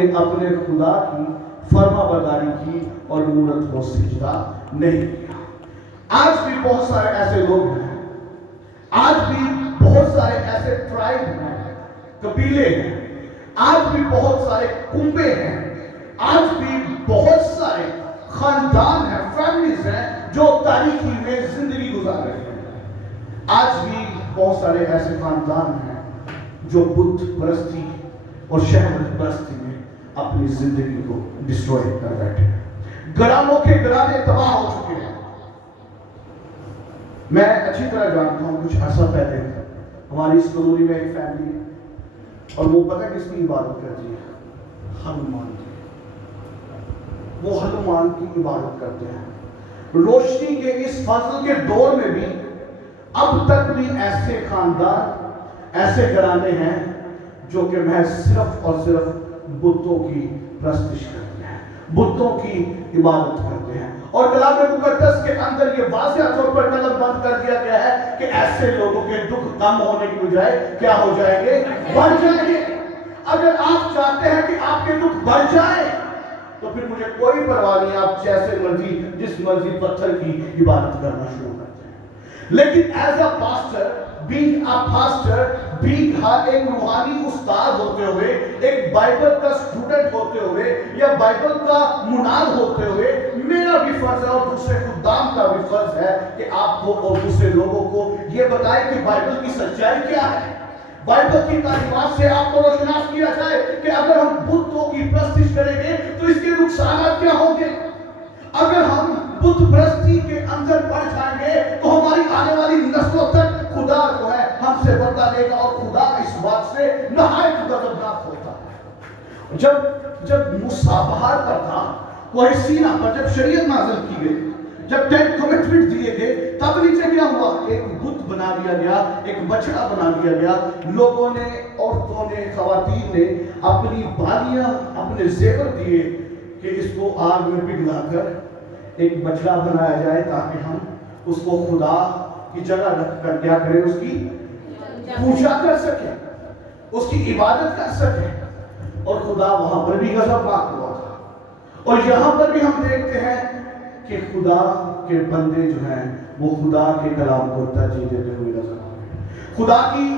اپنے خدا کی فرما برداری کی اور مورت کو سجدہ نہیں کیا۔ آج بھی بہت سارے ایسے لوگ ہیں، آج بھی بہت سارے ایسے ٹرائب ہیں، قبیلے ہیں، آج بھی بہت سارے کنبے ہیں، آج بھی بہت سارے خاندان ہیں، فیملیز ہیں جو تاریخی میں زندگی گزار رہے ہیں۔ آج بھی بہت سارے ایسے خاندان ہیں جو بت پرستی اور شہوت پرستی میں اپنی زندگی کو ڈسٹروائے کر بیٹھے ہیں۔ گراموں کے گرانے تباہ ہو چکے ہیں۔ میں اچھی طرح جانتا ہوں، کچھ عرصہ پہلے ہماری اس کالونی میں ایک فیملی ہے اور وہ پتہ کس کی عبادت کرتی ہے؟ ہنومان کی۔ وہ ہنومان کی عبادت کرتے ہیں۔ روشنی کے اس فضل کے دور میں بھی اب تک بھی ایسے خاندان، ایسے گھرانے ہیں جو کہ محض صرف اور صرف بتوں کی پرستش کرتے ہیں، بتوں کی عبادت کرتے ہیں۔ اور کلام مقدس کے اندر یہ واضح طور پر قلم بند کر دیا گیا ہے کہ ایسے لوگوں کے دکھ کم ہونے کی بجائے کیا ہو جائیں گے؟ بڑھ جائیں گے۔ اگر آپ چاہتے ہیں کہ آپ کے دکھ بڑھ جائیں تو پھر مجھے کوئی پرواہ نہیں، آپ جیسے مرضی جس مرضی پتھر کی عبادت کرنا شروع کرتے ہیں۔ لیکن as a pastor, being a pastor, being ایک روحانی استاد ہوتے ہوئے، ایک بائبل کا اسٹوڈنٹ ہوتے ہوئے یا بائبل کا مناد ہوتے ہوئے، میرا بھی فرض ہے اور دوسرے خدام کا بھی فرض ہے کہ آپ کو اور دوسرے لوگوں کو یہ بتائیں کہ بائبل کی سچائی کیا ہے۔ بائبل کی تعلیمات سے آپ کو روشناس کیا جائے کہ اگر ہم بتوں کی پرستش کریں گے تو اس کے نقصانات کیا ہوں گے۔ اگر ہم بت پرستی کے اندر بڑھ جائیں گے تو ہماری آنے والی نسلوں تک خدا جو ہے ہم سے بدلہ لے گا، اور خدا اس بات سے نہایت غضبناک ہوتا ہے۔ جب موسیٰ پہاڑ پر تھا، کوہ سینا پر جب شریعت نازل کی گئی، جب 10 کمٹمنٹ دیے گئے، تب نیچے کیا ہوا؟ ایک بت بنا دیا گیا، ایک بچڑا بنا دیا گیا۔ لوگوں نے، عورتوں نے، خواتین نے اپنی بالیاں، اپنے زیور دیے کہ اس کو آگ میں پگھلا کر ایک بچڑا بنایا جائے تاکہ ہم اس کو خدا کی جگہ رکھ کر کیا کریں؟ اس کی پوجا کر سکیں، اس کی عبادت کر سکیں۔ اور خدا وہاں پر بھی غضبناک ہوا تھا۔ اور یہاں پر بھی ہم دیکھتے ہیں کہ خدا کے بندے جو ہیں وہ خدا کے کلام کو ترجیح دیتے ہوئے نظر آ رہے ہیں، خدا کی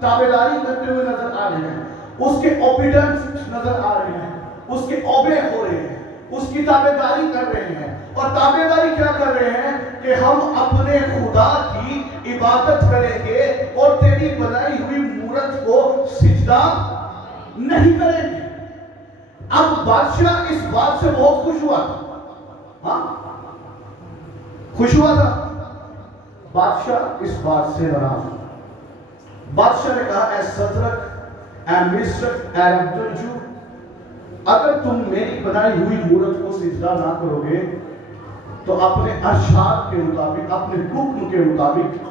تابعداری کرتے ہوئے نظر آ رہے ہیں، اس کے اوبیڈنس نظر آ رہے ہیں، اس کے اوبے ہو رہے ہیں، اس کی تابعداری کر رہے ہیں۔ اور تابعداری کیا کر رہے ہیں کہ ہم اپنے خدا کی عبادت کریں گے اور تیری بنائی ہوئی مورت کو سجدہ نہیں کریں گے۔ اب بادشاہ اس بات سے بہت خوش ہوا تھا، ہاں خوش ہوا تھا۔ بادشاہ اس بات سے ناراض ہوا۔ بادشاہ نے کہا، اے صدرک، اے میشک، اے عبدالجو، اگر تم میری بنائی ہوئی مورت کو سجدہ نہ کرو گے تو اپنے ارشاد کے مطابق، اپنے حکم کے مطابق،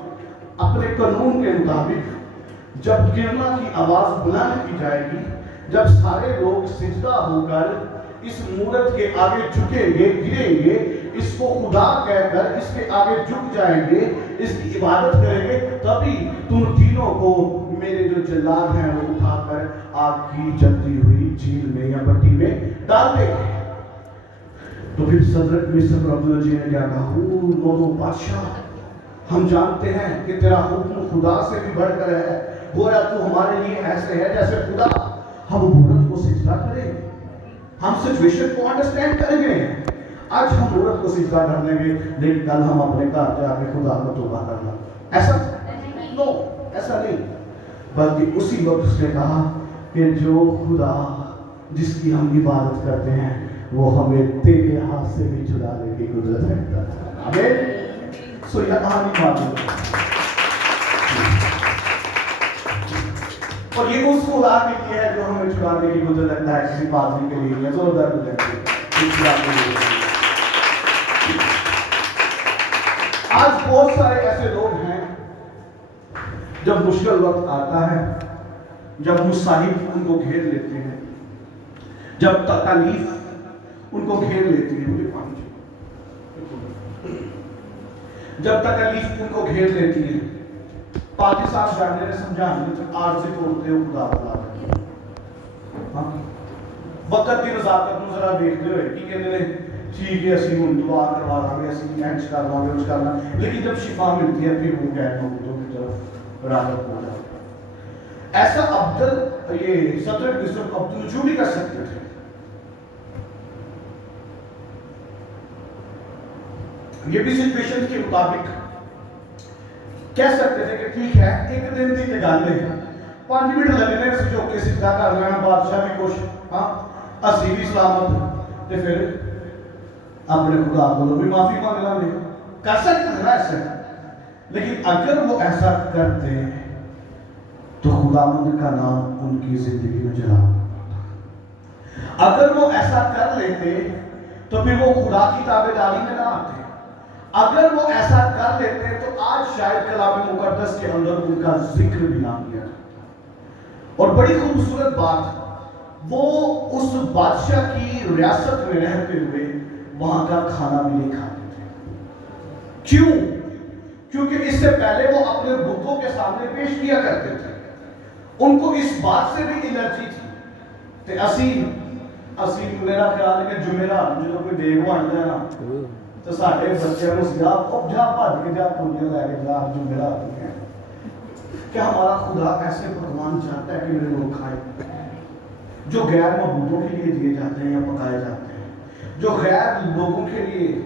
اپنے قانون کے مطابق جب گرنا کی آواز بلند کی جائے گی، جب سارے لوگ سجدہ ہو کر اس مورت کے آگے جھکیں گے، گریں گے، اس کو خدا کہہ کر اس کے آگے جھک جائیں گے، اس کی عبادت کریں گے، تبھی تم تینوں کو میرے جو جلاد ہیں وہ اٹھا کر آگ کی جلتی ہوئی جھیل میں یا بٹی میں ڈال دیں گے۔ تو پھر صدرک میشک اور عبدالجو نے کیا کہا، نو بادشاہ، ہم جانتے ہیں کہ تیرا حکم خدا سے بھی بڑھ کر ہے، گویا تو ہمارے لیے ایسے ہے جیسے خدا۔ ہم مورت کو سجدہ کریں گے، ہم سچویشن کو انڈرسٹینڈ کریں گے، آج ہم مورت کو سجدہ کر لیں گے لیکن کل ہم اپنے گھر جا کے خدا کو توبہ کرنا۔ ایسا نو، ایسا نہیں، بلکہ اسی وقت اس نے کہا کہ جو خدا جس کی ہم عبادت کرتے ہیں وہ ہمیں تیرے ہاتھ سے بھی چھڑانے کی قدرت رکھتا ہے۔ آمین۔ سو یہ کہانی معلوم ہے، اور یہ اس خدا کے لیے ہے جو ہمیں چھڑانے کی قدرت رکھتا ہے، کسی پادری کے لیے یا زوردار کے لیے۔ آج بہت سارے ایسے لوگ ہیں جب مشکل وقت آتا ہے، جب مصائب ان کو گھیر لیتے ہیں، جب تکالیف ان کو گھیر لیتی ہے، مجھے پانی چاہیے، جب تکالیف ان کو گھیر لیتی ہے، پاکستان جاننے نے سمجھانے آج سے توڑتے ہو خدا بلا رہے ہیں، وقت کی نزاکت نو ذرا دیکھتے ہوئے کی کہندے نے ٹھیک ہے اسی ہن دعا کروا لیں گے اسی اینچ کر لیں گے اس کرنا، لیکن جب شفا ملتی ہے پھر وہ غیر موجودوں کی طرف راغب ہو جاتا ہے۔ ایسا یہ صدر بشپ عبدالنجو بھی کر سکتے تھے۔ یہ بھی سچویشن کے مطابق کہہ سکتے تھے کہ ٹھیک ہے ایک دن کی گل ہے 5 منٹ لگنے سے جو کہ سجدہ کر لینا، بادشاہ بھی خوش، ہاں اسی بھی سلامت، تے پھر اپنے خدا کو بھی معافی مانگ لیں گے، کر سکتے تھے نا ایسے۔ لیکن اگر وہ ایسا کرتے تو خداوند کا نام ان کی زندگی میں جلا ہوتا۔ اگر وہ ایسا کر لیتے تو پھر وہ خدا کی تابعداری میں نہ آتے۔ اگر وہ ایسا کر لیتے تو آج شاید کلام مقدس کے اندر ان کا ذکر بھی نہ کیا جاتا۔ اور بڑی خوبصورت بات، وہ اس بادشاہ کی ریاست میں رہتے ہوئے وہاں کا کھانا بھی نہیں کھاتے تھے۔ کیوں؟ کیونکہ اس سے پہلے وہ اپنے بتوں کے سامنے پیش کیا کرتے تھے۔ ان کو اس بات سے بھی الرجی تھی کہ اسی میرا خیال ہے کہ جمعرات جو کوئی دیگ بنتا ہے نا تو ساڈے بچے کو سجا اب جا بھج کے جا پولیاں لے کے جا جمعرات ہوتے ہیں کہ ہمارا خدا ایسے پکوان چاہتا ہے کہ میرے لوگ کھائے جو غیر معبودوں کے لیے دیے جاتے ہیں یا پکائے جاتے ہیں، جو غیر لوگوں کے لیے،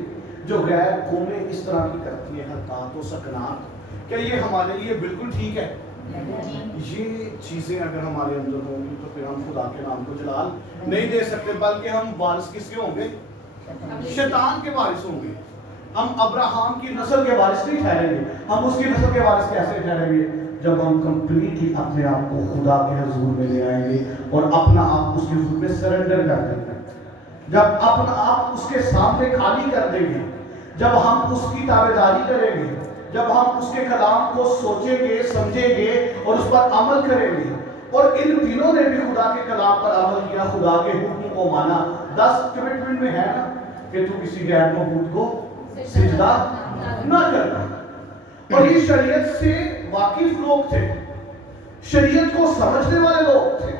جو غیر قومیں اس طرح کی کرتی ہیں حرکات و سکنات، کہ یہ ہمارے لیے بالکل ٹھیک ہے۔ یہ چیزیں اگر ہمارے اندر ہوں گی تو پھر ہم خدا کے نام کو جلال نہیں دے سکتے، بلکہ ہم وارث کس کے ہوں گے؟ شیطان کے وارث ہوں گے۔ ہم ابراہم کی نسل کے وارث نہیں ٹھہریں گے۔ ہم اس کی نسل کے وارث کیسے ٹھہریں گے؟ جب ہم کمپلیٹلی اپنے آپ کو خدا کے حضور میں لے آئیں گے اور اپنا آپ اس کے حضور میں سرنڈر کر دیں گے، جب اپنا آپ اس کے سامنے خالی کر دیں گے، جب ہم اس کی تابعداری کریں گے، جب ہم اس کے کلام کو سوچیں گے، سمجھیں گے اور اس پر عمل کریں گے۔ اور ان دنوں نے بھی خدا کے کلام پر عمل کیا، خدا کے حکم کو مانا۔ 10 کمٹمنٹ میں ہے نا کہ تو کسی غیر معبود کو سجدہ نہ کرنا۔ اور یہ شریعت سے واقف لوگ تھے، شریعت کو سمجھنے والے لوگ تھے،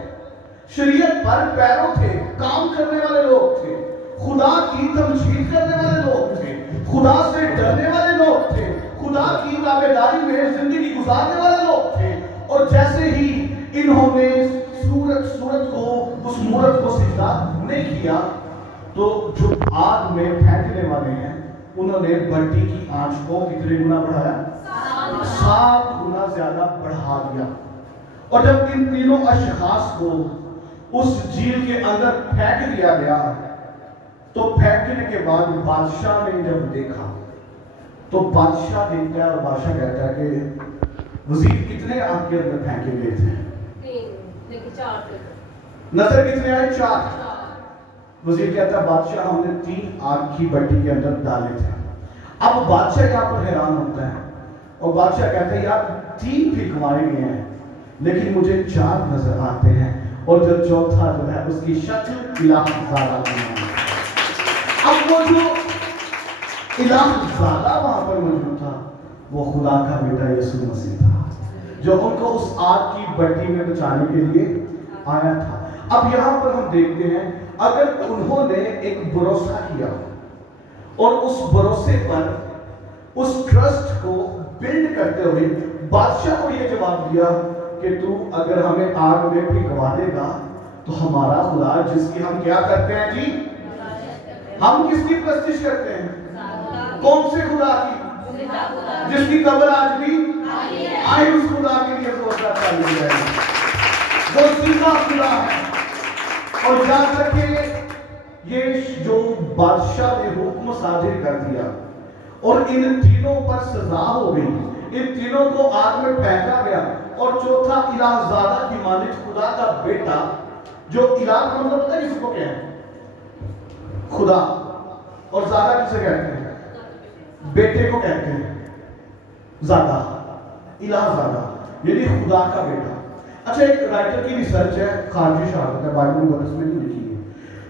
شریعت پر پیرو تھے، کام کرنے والے لوگ تھے، خدا کی تمجید کرنے والے لوگ تھے، خدا سے ڈرنے والے لوگ تھے، خدا کی تابعداری میں زندگی گزارنے والے لوگ تھے۔ اور جیسے ہی انہوں نے صورت کو، اس مورت کو سجدہ نہیں کیا تو جو آگ میں پھینکنے والے ہیں انہوں نے بٹی کی آنچ کو کتنے گنا بڑھایا؟ 7 گنا زیادہ بڑھا دیا۔ اور جب ان تینوں اشخاص کو اس جھیل کے اندر پھینک دیا گیا تو پھینکنے کے بعد بادشاہ نے جب دیکھا تو بادشاہ دیکھتا ہے اور بادشاہ کہتا ہے کہ وزیر کتنے آگ کے اندر پھینکے گئے تھے؟ 4 نظر کتنے آئے؟ 4۔ وزیر کہتا ہے بادشاہ ہم نے 3 آگ کی بٹی کے اندر ڈالے تھے۔ اب بادشاہ یہاں پر حیران ہوتا ہے اور بادشاہ کہتا ہے یار 3 پھینکوائے گئے ہیں لیکن مجھے 4 نظر آتے ہیں، اور جو چوتھا جو ہے اس کی شکل الہ زادہ کی ہے۔ اب وہ جو الہ زادہ وہاں پر موجود تھا وہ خدا کا بیٹا یسوع مسیح تھا، جو ان کو اس آگ کی بٹی میں بچانے کے لیے آیا تھا۔ اب یہاں پر ہم دیکھتے ہیں اگر انہوں نے ایک بھروسہ کیا اور اس بھروسے پر، اس ٹرسٹ کو بلڈ کرتے ہوئے بادشاہ کو یہ جواب دیا کہ تو اگر ہمیں آگ میں پھینکوا دے گا تو ہمارا خدا جس کی ہم کیا کرتے ہیں جی؟ ہم کس کی پرستش کرتے ہیں؟ کون سے خدا کی؟ جس کی قبر آج بھی آئے، اس خدا کے لیے سوچنا چاہیے ہے، وہ زندہ خدا ہے۔ اور یاد رکھیں یہ جو بادشاہ نے حکم صادر کر دیا اور ان تینوں پر سزا ہو گئی، ان تینوں کو آگ میں پھینکا گیا، اور چوتھا الہ زادہ کی مانند خدا کا بیٹا، جو الہ کا مطلب پتہ ہے کس کو کیا ہے؟ خدا، اور زادہ کسے کہتے ہیں؟ بیٹے کو کہتے ہیں زادہ، الہ زادہ یعنی خدا کا بیٹا۔ اچھا ایک رائٹر کی ریسرچ ہے، خارجی شہادت ہے، بائبل مقدس میں نہیں لکھی ہے،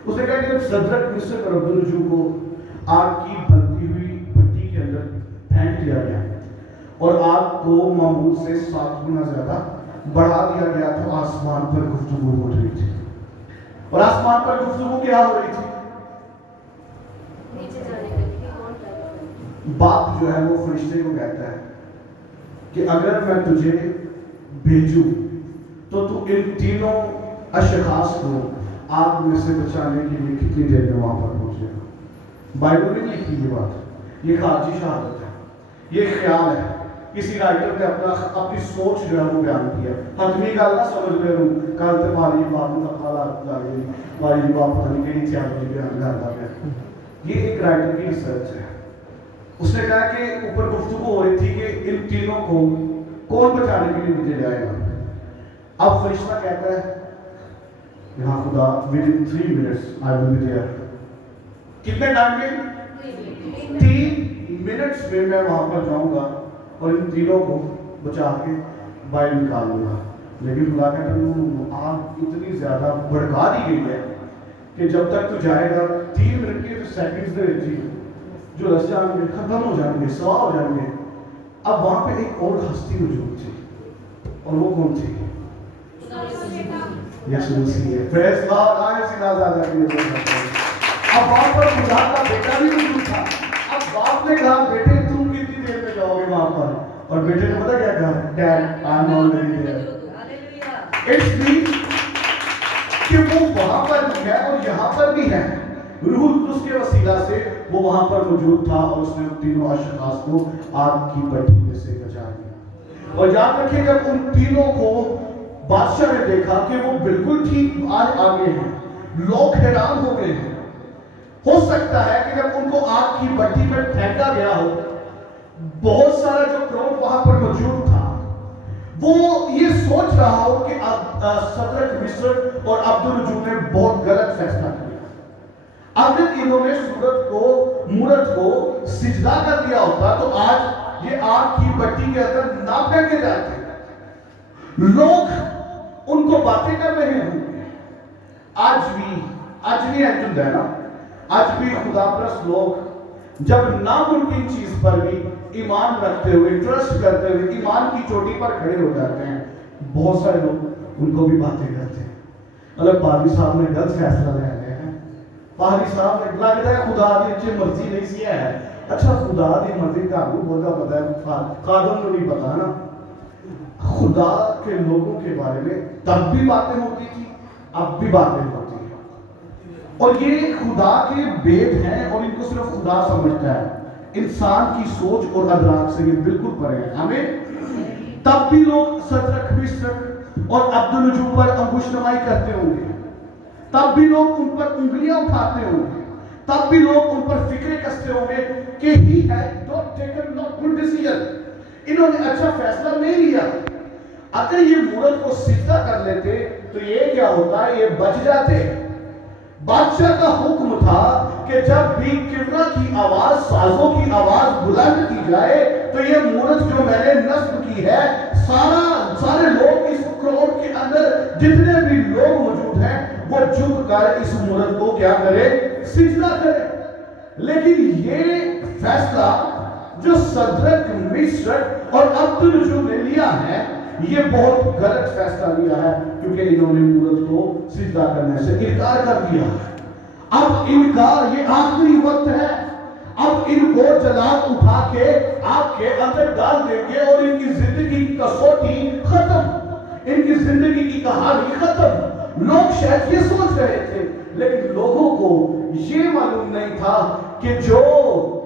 اس نے کہا کہ جب صدرک مصر اور عبدالنجو کو آگ کی بھلتی ہوئی بھٹی کے اندر پھینک دیا گیا اور آگ کو معمول سے 7 گنا زیادہ بڑھا دیا گیا تو آسمان پر گفتگو ہو رہی تھی، اور آسمان پر گفتگو کیا ہو رہی تھی؟ نیچے جانے لگی کہ کون ڈرائیور؟ باپ جو ہے وہ فرشتے کو کہتا ہے کہ اگر میں تجھے بھیجوں تو تو ان تینوں اشخاص کو آگ میں سے بچانے کے لیے کتنی دیر میں وہاں پر پہنچے گا؟ بائبل میں نہیں لکھی یہ بات، یہ خارجی شہادت ہے، یہ خیال ہے، کسی رائٹر نے اپنی سوچ جو ہے وہ بیان کیا۔ حتمی گل نہ سمجھ لے رو کل تے ماری باپ نوں تقلا لگ گئی، ماری باپ پتہ نہیں کہڑی تھیالوجی بیان کرتا گیا۔ یہ ایک رائٹر کی ریسرچ ہے۔ اس نے کہا کہ اوپر گفتگو ہو رہی تھی کہ ان تینوں کو کون بچانے کے لیے نیچے جائے گا؟ اب فرشتہ کہتا ہے یہاں خدا within 3 minutes I will be there۔ کتنے ٹائم میں؟ 3 منٹس میں میں وہاں پر جاؤں گا اور ان تینوں کو بچا کے باہر نکال لوں گا۔ لیکن خدا کہتا ہے آگ اتنی زیادہ بھڑکا دی گئی ہے کہ جب تک تو جائے گا 3 منٹ کے سیکنڈز دے رہی جو رس جائیں گے، ختم ہو جائیں گے، سوا ہو جائیں گے۔ اب وہاں پہ ایک اور ہستی موجود تھی، اور وہ کون تھی؟ یسوع مسیح ہے۔ پریز گاڈ، آئے سے زیادہ کے لیے اب وہاں پر خدا کا بیٹا بھی موجود تھا۔ اب باپ نے کہا بیٹے تم کتنی دیر میں جاؤ گے وہاں پر؟ اور بیٹے نے پتا کیا کہا؟ Dad I am already there. It's mean کہ وہ وہاں پر بھی ہے اور یہاں پر بھی ہے۔ روح القدس کے وسیلہ سے وہ وہاں پر موجود تھا اور اس نے ان تینوں اشخاص کو آگ کی بھٹی میں سے بچا لیا۔ اور یاد رکھیں جب ان تینوں کو بادشاہ نے دیکھا کہ وہ بالکل ٹھیک آج آگے ہیں، لوگ حیران ہو گئے ہیں۔ ہو سکتا ہے کہ جب ان کو آگ کی بھٹی میں پھینکا گیا ہو، بہت سارا جو کراؤڈ وہاں پر موجود تھا وہ یہ سوچ رہا ہو کہ صدرک مسر اور عبدالرجوع نے بہت غلط فیصلہ کیا۔ اگر انہوں نے مورت کو سجدہ کر دیا ہوتا تو آج یہ آگ کی بھٹی کے اندر نہ پھینکے جاتے۔ لوگ ان کو باتیں کر رہے ہوں گے۔ آج بھی ایجنڈ ہے نا، آج بھی خدا پرست لوگ جب ناممکن چیز پر بھی ایمان رکھتے ہوئے، ٹرسٹ کرتے ہوئے ایمان کی چوٹی پر کھڑے ہو جاتے ہیں، بہت سارے لوگ ان کو بھی باتیں کرتے ہیں۔ مطلب پادری صاحب نے غلط فیصلہ لے لیا ہے، پادری صاحب نے لگتا ہے خدا دی اچھی مرضی نہیں سی ہے۔ اچھا خدا دی مرضی کا کو بولتا پتا ہے، خادم کو نہیں پتا نا۔ خدا کے لوگوں کے بارے میں تب بھی باتیں ہوتی تھی، اب بھی باتیں ہوتی ہیں، اور یہ خدا کے بید ہیں اور ان کو صرف خدا سمجھتا ہے۔ انسان کی سوچ اور ادراک سے یہ بالکل پرے ہیں۔ ہمیں تب بھی لوگ صدرک مسرک اور عبدالرجوع پر انگشت نمائی کرتے ہوں گے، تب بھی لوگ ان پر انگلیاں اٹھاتے ہوں گے، تب بھی لوگ ان پر فکریں کستے ہوں گے کہ he had not taken not good decision، انہوں نے اچھا فیصلہ نہیں لیا۔ اگر یہ مورت کو سجدہ کر لیتے تو یہ کیا ہوتا ہے؟ یہ بچ جاتے۔ بادشاہ کا حکم تھا کہ جب بھی کرنا کی آواز، سازوں کی آواز بلند کی جائے تو یہ مورت جو میں نے نصب کی ہے، سارے لوگ اس کراؤڈ کے اندر جتنے بھی لوگ موجود ہیں وہ جھک کر اس مورت کو کیا کرے؟ سجدہ کرے۔ لیکن یہ فیصلہ جو صدرک مسرک اور عبدالرجوع نے لیا ہے، یہ بہت غلط فیصلہ لیا ہے، کیونکہ انہوں نے مورت کو سجدہ کرنے سے انکار کر دیا۔ اب انکار یہ آخری وقت ہے، اب ان کو جلاد اٹھا کے آپ کے اندر ڈال دیں گے اور ان کی زندگی کی کسوٹی ختم، ان کی زندگی کی کہانی ختم۔ لوگ شاید یہ سوچ رہے تھے، لیکن لوگوں کو یہ معلوم نہیں تھا کہ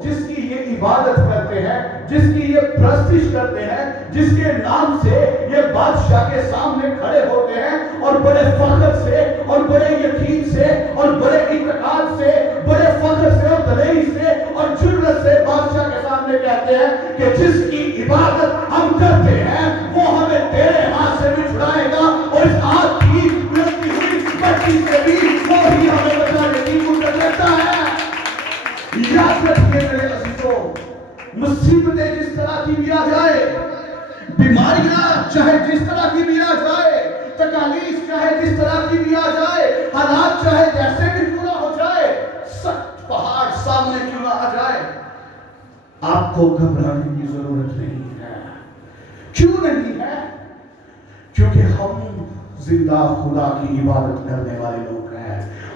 جس کی یہ عبادت کرتے ہیں، جس کی یہ پرستش کرتے ہیں، جس کے نام سے یہ بادشاہ کے سامنے کھڑے ہوتے ہیں اور بڑے فخر سے اور بڑے یقین سے اور بڑے اعتقاد سے، بڑے فخر سے اور دلیری سے اور جرأت سے بادشاہ کے سامنے کہتے ہیں کہ جس کی عبادت ہم کرتے ہیں وہ ہمیں تیرے ہاتھ سے بھی چھڑائے گا اور اس آگ کی بلندی ہوئی بچی سے بھی وہی ہمیں بچانے کی قدرت رکھتا ہے۔ یاد رکھیے میرے عزیزوں، مصیبتیں جس طرح کی بھی آ جائے، بیماریاں چاہے جس طرح کی بھی آ جائے، تکالیف چاہے جس طرح کی بھی آ جائے، حالات چاہے جیسے بھی کیوں نہ ہو جائے، سخت پہاڑ سامنے کیوں نہ آ جائے، آپ کو گھبرانے کی ضرورت نہیں ہے۔ کیوں نہیں ہے؟ کیونکہ ہم زندہ خدا کی عبادت کرنے والے لوگ ہیں۔